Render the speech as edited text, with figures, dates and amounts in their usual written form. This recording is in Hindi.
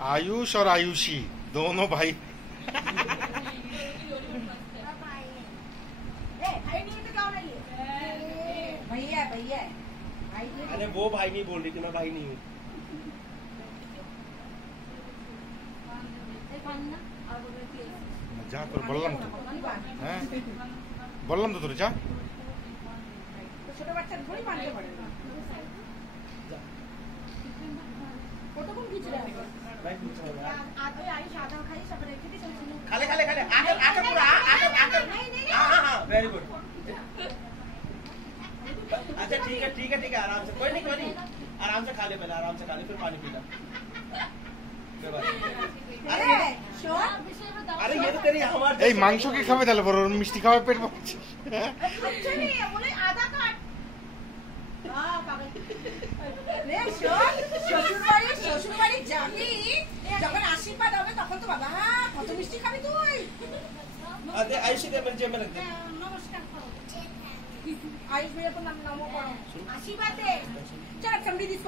आयुष और आयुषी दोनों भाई। भैया भैया अरे वो भाई नहीं बोल रही थी, मैं भाई नहीं हूँ। जा तो বললাম তো হ্যাঁ বললাম তো তোর যা ছোট বাচ্চা ধরে মানতে পারে না। কতক্ষণ কিছু রাখবে भाई कुछ हो रहा है। आधे आई सादा खाई सब रखे थे चल खाले खाले खाले आकर आकर पूरा आकर आकर हाँ वेरी गुड। अच्छा ठीक है आराम से, कोई नहीं आराम से खा ले, पहले आराम से खा ले फिर पानी पीना। अरे ये तो तेरी हमारे এই মাংস কি খাবে তাহলে বড় মিষ্টি খাবে পেট ভরছে বলে আধা কাট শ্বশুর বাড়ি যাবি যখন আশীর্বাদ হবে তখন তো বাবা কত মিষ্টি খাবি তুই। अरे आयुषी दे मुझे में रख दे। नमस्कार आयुष भैया को नाम नमो करो आशीर्वाद दे चल समझी इसको।